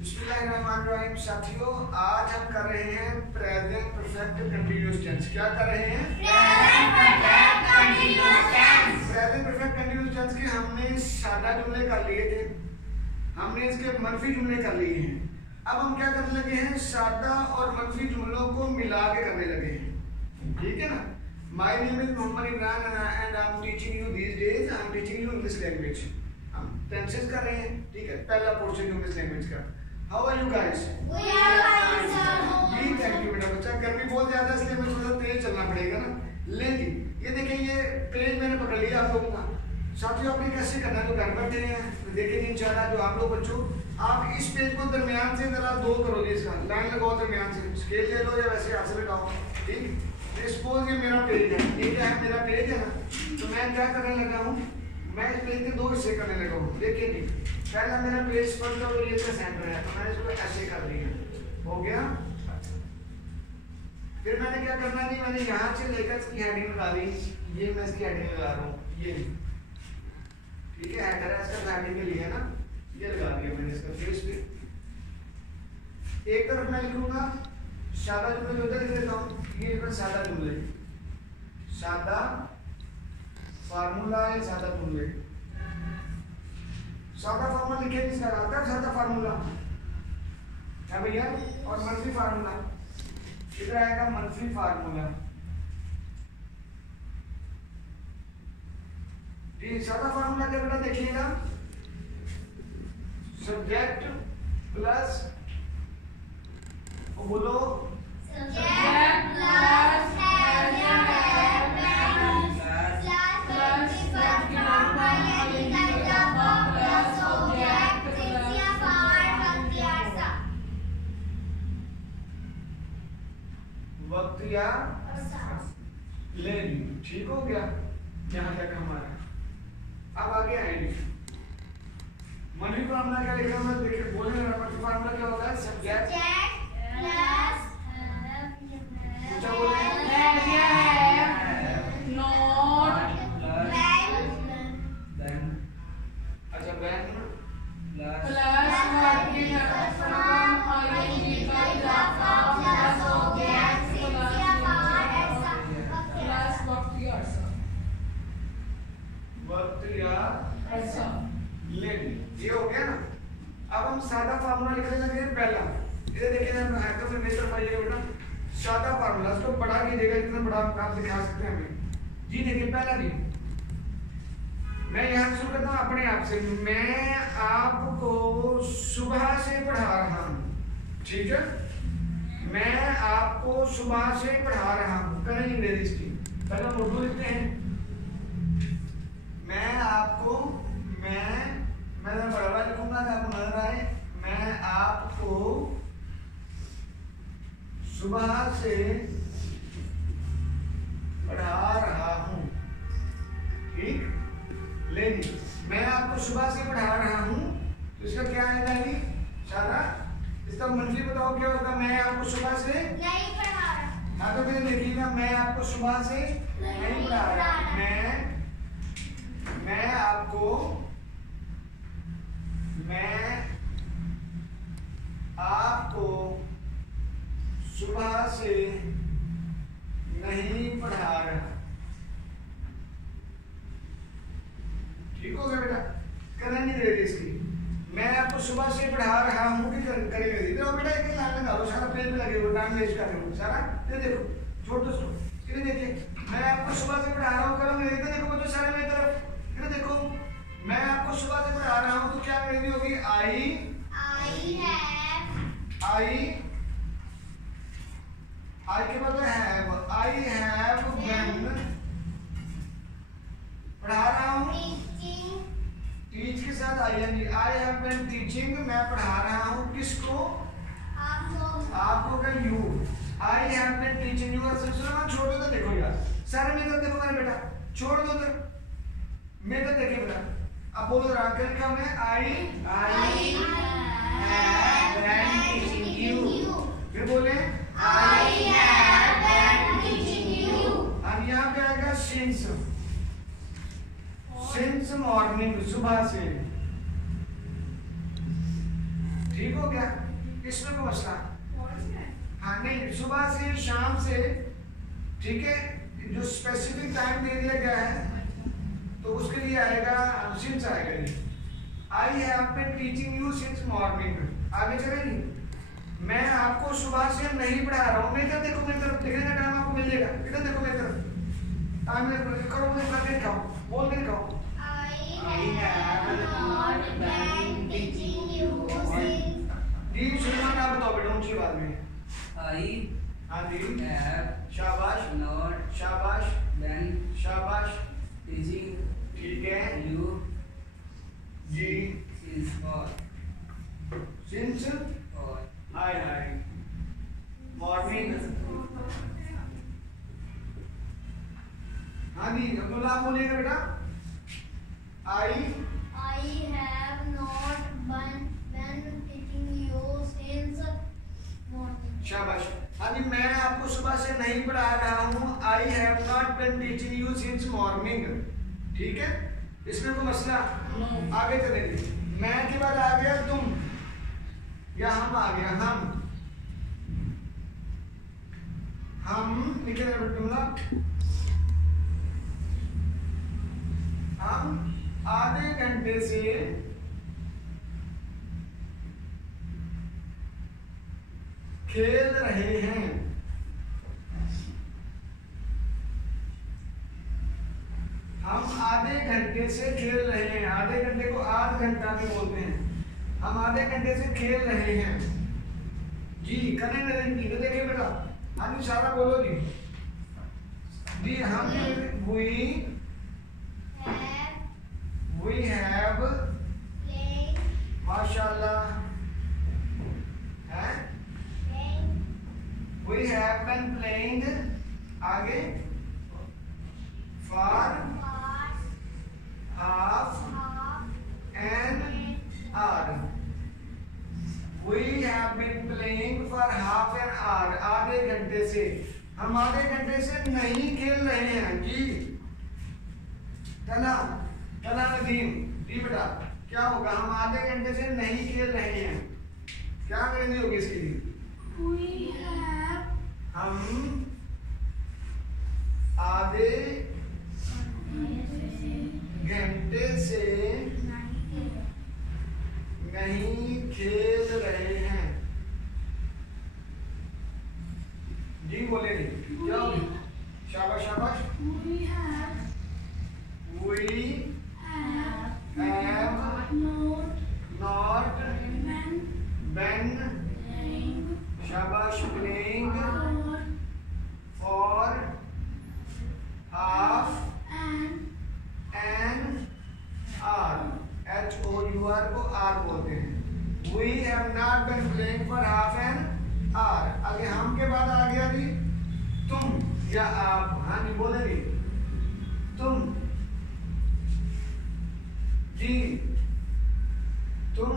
बिस्मिल्लाहिर्रहमानिर्रहीम। साथियों, आज हम कर रहे हैं प्रेजेंट परफेक्ट कंटीन्यूअस टेंस। क्या कर रहे हैं? Present perfect continuous tense. Present perfect continuous tense के हमने सादा जुमले कर लिए थे, हमने इसके मनफी जुमले कर लिए हैं। अब हम क्या करने लगे हैं? सादा और मनफी जुमलों को मिला के करने लगे हैं। ठीक है ना? My name is Mohammad Imran and I am teaching you these days. I am teaching you English language. हम टेंसेस कर रहे हैं। ठीक है, पहला पोर्शन इंग्लिश लैंग्वेज का। How are you guys? We are fine sir. जी थैंक यू बेटा। बच्चा गर्मी बहुत ज्यादा है इसलिए मुझे थोड़ा तेज चलना पड़ेगा ना। लेकिन ये देखिए, ये पेज मैंने पकड़ लिया आप लोगों का। साथियों, आपने कैसे करना है? जो घर बैठे हैं देखेंगे इंशाल्लाह। जो आप लोग बच्चों, आप इस पेज को दरमियान से जरा दो करोगे, इसका लाइन लगाओ दरमियान से, स्केल ले लो या वैसे हाथ से लगाओ। ठीक, सपोज ये मेरा पेज है, ये क्या है? मेरा पेज है ना। तो मैं क्या करने लगा हूँ? मैं इस पेज के दो हिस्से करने लगा हूँ। देखिए जी, पहला मेरा पेज फर्स्ट और ये इसका सेंटर है, तो मैंने इसको ऐसे कर दिया। हो गया। फिर मैंने क्या करना है? मैंने यहाँ से लेकर इसकी हेडिंग लगा दी। ये मैं इसकी हेडिंग लगा रहा हूँ, ये ठीक है, हेडर है इसका, हेडिंग के लिए है ना। ये लगा दिया मैंने इसका पेज पे। एक तरफ मैं लिखूंगा सादा जुमले, उधर लिख देता हूँ। ये लिखा सादा जुमले, सादा फार्मूला है, सादा जुमले। सादा फार्मूला लिखे किसका? आता है सादा फार्मूला है भैया। और मनफी फार्मूला इधर आएगा, मनफी फार्मूला। ये सादा फार्मूला क्या बेटा? देखिएगा, सब्जेक्ट प्लस बोलो सब्जेक्ट प्लस वक्त या लेनी। ठीक हो गया यहाँ तक हमारा। अब आगे आएंगे मनफी फार्मूला। क्या लिखा है? देखिए बोले मनफी फार्मूला क्या होता है? सब्जेक्ट प्लस क्या बोले? अच्छा व्हेन वक्त या लेनी। ये हो गया ना। अब हम सादा फार्मूला लिखने लगे। पहला ये देखिए ना, आइटम में मेरी तरफ आइएगा बेटा। सादा फार्मूला, इसको बड़ा कीजिएगा, इतना बड़ा आप दिखा सकते हैं हमें जी। देखिए पहला जी, मैं यहाँ शुरू करता हूँ अपने आप से। मैं आपको सुबह से पढ़ा रहा हूँ। ठीक है, मैं आपको सुबह से पढ़ा रहा हूँ। करें इंग्लिश की पहले उर्दू लिखते हैं। मैं आपको, मैं बड़ा लिखूंगा, आपको नजर आए। मैं आपको सुबह से पढ़ा रहा हूँ। ठीक, लेनी मैं आपको सुबह से पढ़ा रहा हूँ, तो इसका क्या आएगा? ये सादा। इसका मनफी बताओ क्या होगा? मैं आपको सुबह से नहीं पढ़ा रहा। हाँ, तो फिर देखिएगा, मैं आपको सुबह से नहीं पढ़ा रहा। मैं आपको सुबह से नहीं पढ़ा रहा। ठीक हो गया बेटा? करेंगे दे दी इसकी। मैं आपको सुबह से पढ़ा रहा हूँ कि करेंगे दी। देखो बेटा, एक लाइन लगा लो, सारा पेज में लगे हो, टाइम वेस्ट कर रहे हो सारा। ये देखो छोड़ दो इसको। इधर देखिए, मैं आपको सुबह से पढ़ा रहा हूँ, करेंगे। इधर देखो बच्चों सारे मेरी तरफ। इधर देखो, मैं आपको सुबह से पढ़ा रहा हूँ, तो क्या अंग्रेजी होगी? आई के बाद हैव। आई हैव बीन पढ़ा रहा हूँ। टीच के साथ I N G. I have been teaching, मैं पढ़ा रहा हूँ। किसको? आपको। क्या? You. I have been teaching you. छोड़ दो तो देखो यार, सारे मेरे देखो मेरे बेटा, छोड़ दो तो मेरे देखिए बेटा। अब बोलो जरा, क्या लिखा हमने? I have been teaching you. फिर बोले I have been teaching you. अब यहाँ पे आएगा सिंस। सिंस मॉर्निंग, सुबह से। ठीक हो गया, इसमें कोई मसला? हाँ नहीं, सुबह से शाम से, ठीक है, जो स्पेसिफिक टाइम दे दिया गया है तो उसके लिए आएगा सिंस आएगा जी। I have been teaching you since morning. आगे चलेगी, मैं आपको सुबह से नहीं पढ़ा रहा हूँ। इधर देखो मेरी तरफ, देखने का टाइम आपको मिल जाएगा। इधर देखो मेरी तरफ, टाइम करो, मुझे करके दिखाओ, बोल के दिखाओ। I have not been teaching you since. जी सुलेमान आप बताओ बेटा ऊंची आवाज में। I हाँ जी, have शाबाश, not शाबाश, been शाबाश, teaching ठीक है you जी। since since or hi hi morning. हाँ जी अब्दुल्ला आप बोलिएगा बेटा। आई I have not been teaching you since morning. शाबाश। हाँ जी मैं आपको सुबह से नहीं पढ़ा रहा हूँ। I have not been teaching you since morning. ठीक है, इसमें कोई मसला? आगे चलेंगे। मैं के बाद आ गया तुम या हम आ गया हम निकले जुमला। हम आधे घंटे से खेल रहे हैं। हम आधे घंटे से खेल रहे हैं। आधे घंटे को आध घंटा भी बोलते हैं। हम आधे घंटे से खेल रहे हैं जी। करें देखिए बेटा, हाँ जी सारा बोलो जी। जी हम we have Playing, माशाल्लाह हैं, playing, we have been playing आगे for fast, half half, an hour। we have been playing for half an hour। आधे घंटे से, हम आधे घंटे से नहीं खेल रहे हैं जी। तला तला नदीम जी बेटा क्या होगा? हम आधे घंटे से नहीं खेल रहे हैं, क्या अंग्रेजी होगी इसके लिए? we have हम आधे घंटे से नहीं खेल रहे हैं जी। बोले नहीं क्या होगी? शाबाश शाबाश। we have not been शाबाश playing for half an hour। HOUR को R बोलते हैं। we have not been playing for half an hour। आगे हम के बाद आ गया जी तुम या आप। हाँ जी बोले जी तुम जी। तुम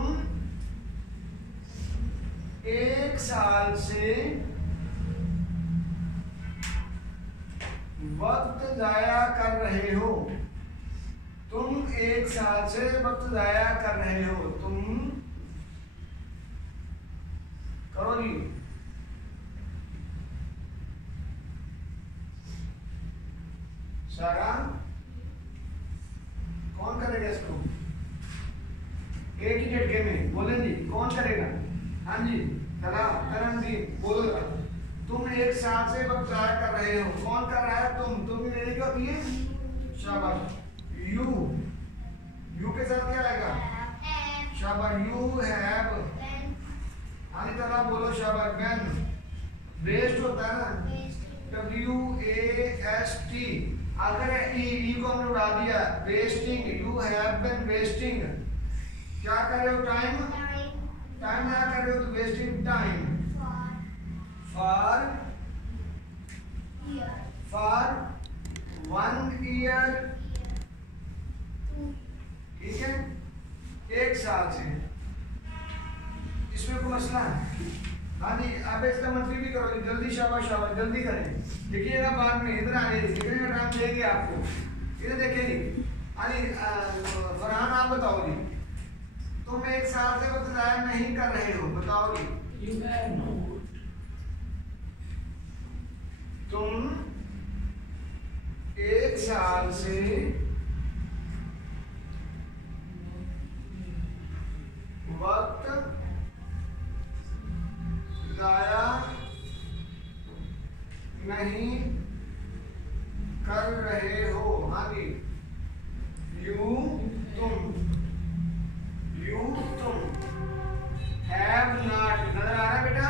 1 साल से वक्त जाया कर रहे हो। तुम 1 साल से वक्त जाया कर रहे हो। तुम करो जी। सारा कौन करेगा इसको? एक ही झटके में बोले जी कौन करेगा? हाँ जी चला करण जी बोलो जरा। तुम 1 साल से वक्त जाया कर रहे हो। कौन कर रहा है? तुम मेरे क्या होती है? शाबाश। यू के साथ क्या आएगा? शाबाश। You have. हाँ जी चला बोलो शाबाश। बेन वेस्ट होता है ना, WAST। अगर ई को हमने उड़ा दिया, wasting. You have been wasting. क्या कर रहे हो? टाइम टाइम क्या कर रहे हो? तो वेस्टिंग टाइम फॉर 1 ईयर। ठीक है, 1 साल से। इसमें कोई मसला है? हाँ जी अब इसका मंत्री भी करो जल्दी। शाबाश शाबाश जल्दी करें। देखिएगा बाद में इधर आने लिखने का टाइम देंगे आपको। इधर देखिए जी। हाँ जी फरहान आप बताओ जी। तुम एक साल से वक्त जाया नहीं कर रहे हो, बताओ जी। You have not. तुम एक साल से वक्त जाया नहीं कर रहे हो। हाँ जी, तुम हैव नॉट, नजर आ रहा है बेटा?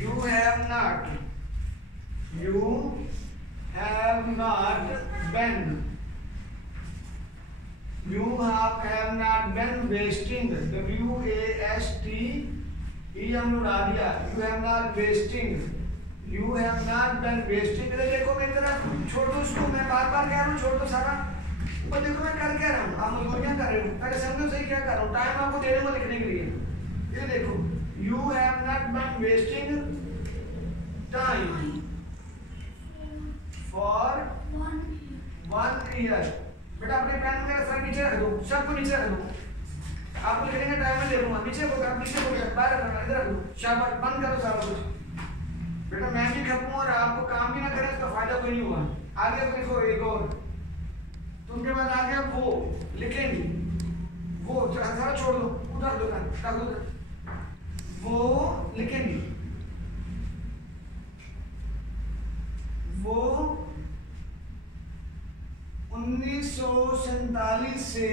You have not been, you have not been wasting, W-A-S-T-E हमने उड़ा दिया, you have not been wasting। देखो मेरी तरफ छोड़ दो उसको, मैं बार बार कह रहा हूँ छोड़ दो सारा, पर देखो मैं कर क्या रहा हूँ, आप मजबूरियाँ कर रहे हो, पहले समझो सही क्या कर रहा हूँ, टाइम आपको दे रहा हूँ लिखने के लिए। ये देखो, you have not been wasting time for 1 year। बेटा अपने पेन वगैरह सब नीचे रख दो, सबको नीचे रख दो। आपको लिखने का टाइम में दे दूंगा, नीचे को आप नीचे को बाहर रखना, इधर रख दो, शाबाश, बंद करो सारा कुछ। बेटा मैं भी खपूं और आपको काम भी ना करें इसका फायदा कोई नहीं हुआ। आगे तो लिखो एक और, तुमके बाद आ गया वो, लिखेंगे वो, सारा छोड़ दो, उधर दो, रख दो, वो लिखेंगे, वो 1947 से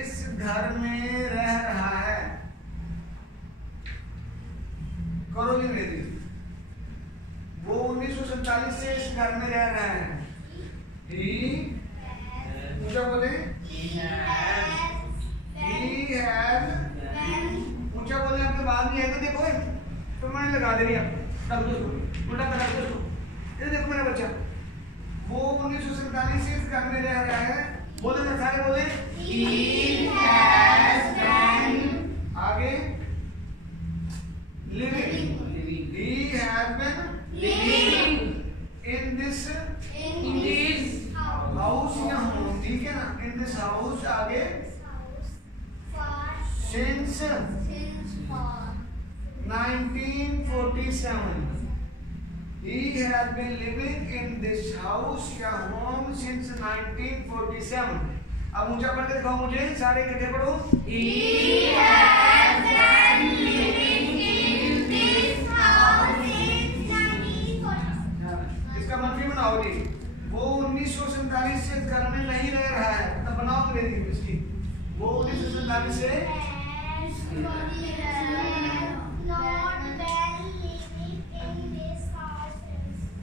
इस घर में रह रहा है। करो जी मेरी, वो 1947 से इस घर में रह रहा है। ऊंचा बोले, ऊंचा बोले, आपके बाद नहीं है तो देखो तो मैंने लगा दे रही, उल्टा कर दो। ये देखो मेरा बच्चा, वो 1947 से इस घर में रह रहा है। बोले ना सारे बोले, आगे living, he has been living in this house या home, ठीक है ना, in this house, आगे since 1947, he has been living in this house या home since 1947। अब ऊंचा पढ़ के दिखाओ मुझे, सारे इकट्ठे पढ़ो। He has been living in this house since 1947। इसका मंफी बनाओ जी, वो 1947 से घर में नहीं रह रहा है, तब बनाओ तो मेरी इसकी, वो 1947 से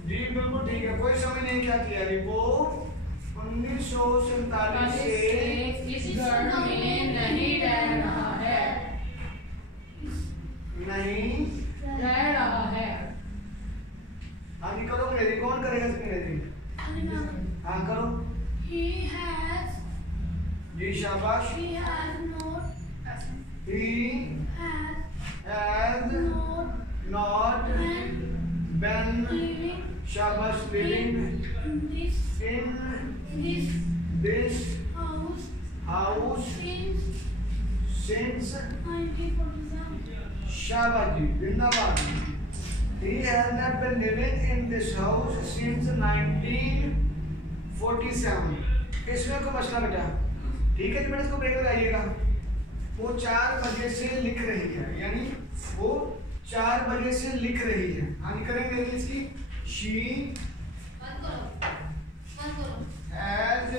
जी बिल्कुल ठीक है, कोई समझ नहीं क्या किया जी। वो 1947 से इस घर में नहीं रह रहा है, नहीं रह रहा है। हाँ जी करो मेरी, कौन करेगा इसकी मेरी? हाँ करो He has जी, शाबाश। He has not not been living शाबाश living in this in this house house since 1947। शाबाश जी, जिंदाबाद। He has not been living in this house since 1947। इसमें को मसला बेटा, ठीक है जी बेटा, इसको ब्रेक लगाइएगा। वो 4 बजे से लिख रही है, यानी वो 4 बजे से लिख रही है। हाँ करेंगे इसकी, she has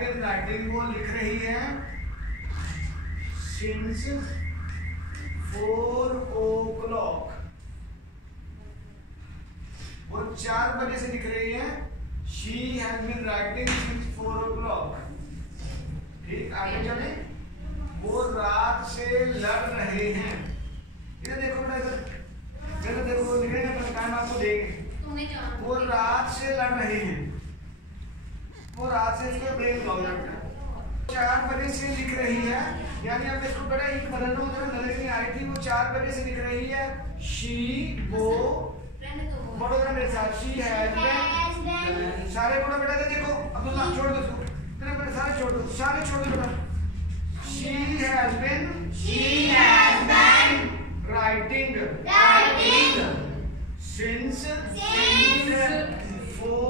been writing, वो लिख रही है since 4 o'clock, वो 4 बजे से लिख रही है। She has been writing since 4 o'clock। ठीक, आगे चले। वो रात से लड़ रहे हैं। ये देखो बेटा, इधर देखो लिखेगा तो टाइम आपको देंगे। वो रात से लड़ रहे हैं, वो रात से, इसको ब्रेक लगाओ बेटा। 4 बजे से लिख रही है, यानी अब इसको बेटा एक बदलना होता है, नजर नहीं आ रही थी। वो 4 बजे से लिख रही है। She, वो पढ़ो जरा मेरे साथ, शी हैज बीन, सारे पढ़ो बेटा, देखो अब्दुल्ला छोड़ दो इसको, तेरे बेटा सारे छोड़ दो, सारे छोड़ दो बेटा। She has been writing since 4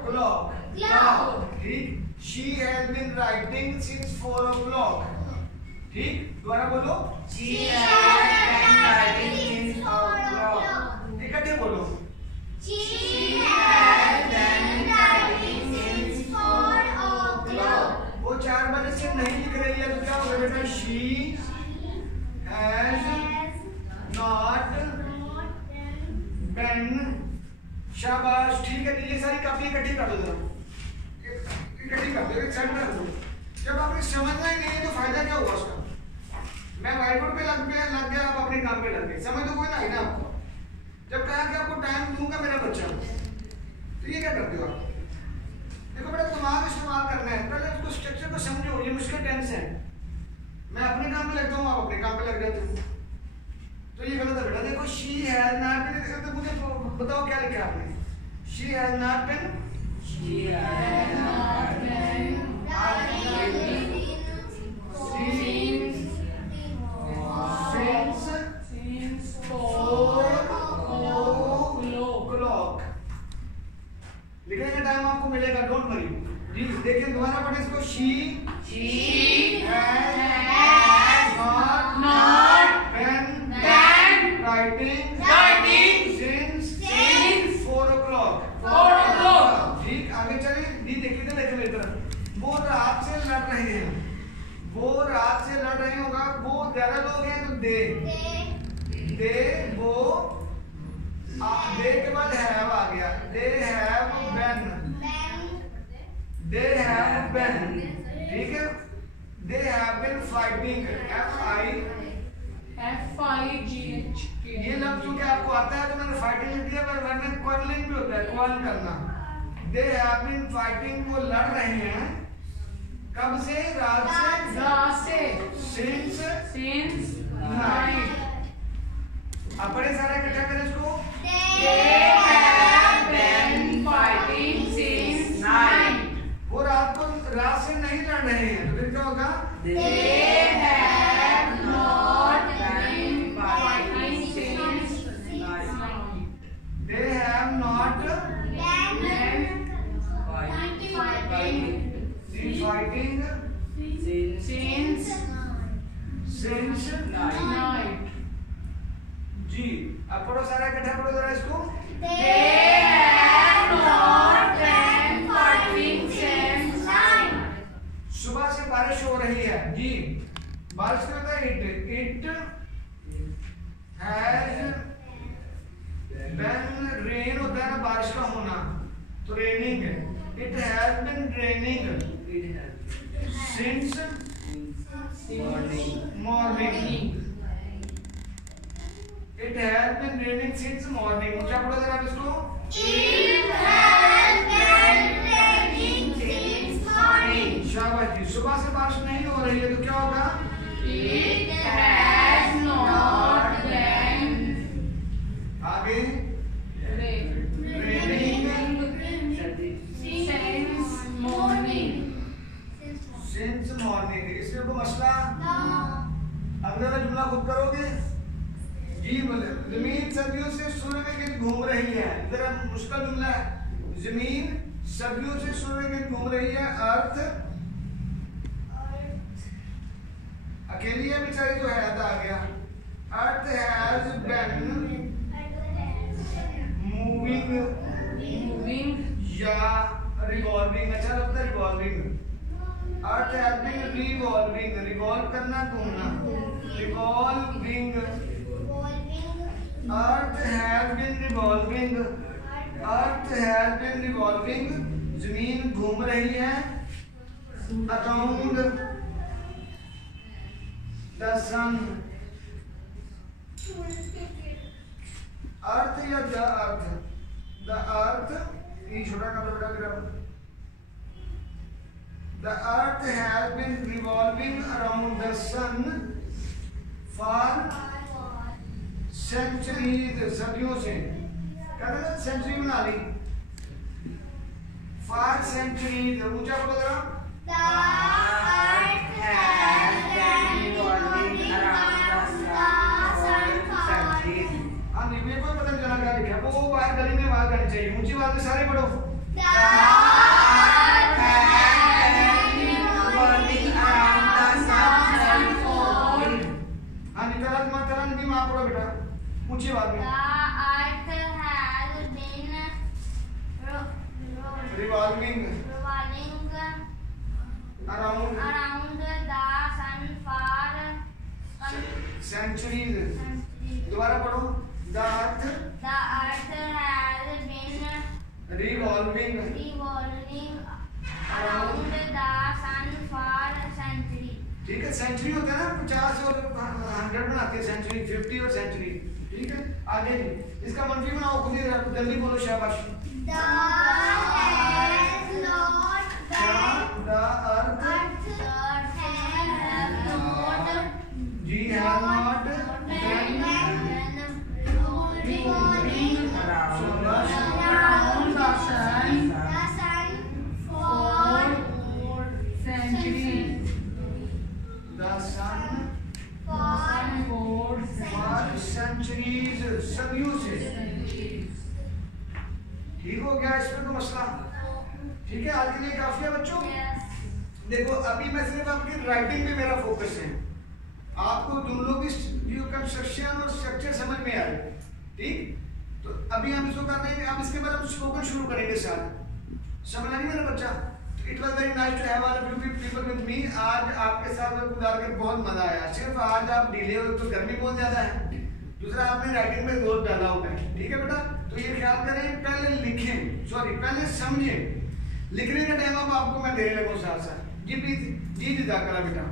o'clock, ठीक। She has been writing since 4 o'clock, ठीक। दोबारा बोलो, She has been writing since 4 o'clock. इकट्ठे बोलो, She has been writing since 4 o'clock. वो 4 बजे से नहीं लिख रही है तो क्या होगा बेटा, she has not been, शाबाश, ठीक है। ये सारी कापी इकट्ठी कर दो जरा, इकट्ठी कर दो, एक साइड में रख दो। जब आपने समझना ही नहीं है तो फायदा क्या हुआ उसका। मैं व्हाइट बोर्ड पे लग गया, आप अपने काम पे लग गए, समझ तो कोई ना ही ना आपको। जब कहा कि आपको टाइम दूंगा मेरा बच्चा, तो ये क्या करते हो आप? देखो बेटा, दिमाग इस्तेमाल करना है, पहले उसको स्ट्रक्चर को समझो, ये मुश्किल टेंस है। मैं अपने काम पे लगता हूँ, आप अपने काम पे लग जाते हो, तो ये गलत है बेटा। देखो, शी हैज नॉट बीन, तो मुझे बताओ क्या लिखा आपने? She has not been, She has not been since 4 o'clock। लिखने का टाइम आपको मिलेगा, डोंट वरी जी। देखिए दोबारा पढ़े इसको, she has not been writing since 4 o'clock, ठीक। आगे चलिए दी, देखिए तो देखिए मेरी तरफ, वो रात से लड़ रहे हैं, वो रात से लड़ रहे होगा, वो ज्यादा लोग हैं तो दे, वो दे के बाद हैव आ गया, दे हैव बीन, ठीक है। They have been fighting, FIGH, ये लफ्ज क्योंकि आपको आता है तो मैंने फाइटिंग लिख दिया, पर वरना क्वारलिंग भी होता है, क्वाल करना। दे हैव बीन फाइटिंग, वो लड़ रहे हैं, कब से? रात से, since night। अब बड़े सारे इकट्ठा करें इसको, They have been fighting since night. वो रात से नहीं लड़ रहे हैं, तो फिर क्या होगा? They have not been fighting since night. They have not been fighting since Night. जी। अब पढ़ो सारा इकट्ठा पढ़ो जरा इसको, They have not been fighting since night. सुबह से बारिश हो रही है जी। बारिश का होता है इट हैज बीन, रेन होता है ना बारिश का होना, तो रेनिंग है। It has been raining since morning, it has been raining since morning. ऊंचा पढ़ो जरा इसको, It has been raining since morning. शाबाश जी। सुबह से बारिश नहीं हो रही है तो क्या होगा? It has not been आगे since morning. सिंस मॉर्निंग, इसमें कोई मसला? अगला जुमला खुद करोगे जी। बोले, जमीन सदियों से सूर्य के गिर्द घूम रही है, जरा मुश्किल जुमला है। जमीन सदियों से सूर्य के गिर्द घूम रही है, अर्थ अकेली है बेचारी, तो है आ गया। अर्थ हैज बीन मूविंग या रिवॉल्विंग, अच्छा लगता है revolving. Earth has been revolving, revolve करना, घूमना, revolving. Earth has been revolving, earth has been revolving, जमीन घूम रही है, अराउंड द सन। अर्थ या द अर्थ, द अर्थ, ये छोटा का बड़ा graph. The earth has been revolving around the sun for centuries सदियों से, कहते हैं सेंचुरी बना ली, फॉर सेंचुरीज, ऊंचा बोलो जरा। The earth has been revolving around the sun for हाँ नहीं मेरे को पता नहीं चला क्या लिखा है, वो बाहर गली में बात करनी चाहिए, ऊंची बात में सारे पढ़ो। the earth has been revolving around the sun for हाँ नहीं तरह नहीं माँ पढ़ो बेटा, ऊंची बात में। The earth has been revolving revolving around around the sun for centuries. centuries. दोबारा पढ़ो। The earth The earth has been revolving revolving around the sun for centuries. ठीक है, सेंचुरी होता है ना 50 और 100 बनाते हैं सेंचुरी, 50 और सेंचुरी। ठीक है, आगे जी इसका मनफी बनाओ खुद ही, जल्दी बोलो शाबाश। The earth has not the earth जी हैव नॉट सेंचुरीज सदियों से। ठीक हो गया इसमें तो मसला। ठीक है, आज के लिए काफी है बच्चों। देखो अभी मैं सिर्फ आपकी राइटिंग पे मेरा फोकस है, आपको जुमलों की जो कंस्ट्रक्शन और स्ट्रक्चर समझ में आए। ठीक, तो अभी हम इसको कर रहे हैं, अब इसके बाद हम स्पोकन शुरू करेंगे साथ। समझ नहीं मेरा बच्चा? It was very nice to have all of you people with me. आज आपके साथ गुजार कर बहुत मजा आया। सिर्फ आज आप डिले हो तो गर्मी बहुत ज्यादा है, दूसरा आपने राइटिंग में जोर डाला हुआ है। ठीक है बेटा, तो ये ख्याल करें पहले लिखें, सॉरी पहले समझें, लिखने का टाइम अब आपको मैं देने लगूँ साथ साथ। जी प्लीज, जी जी करा बेटा।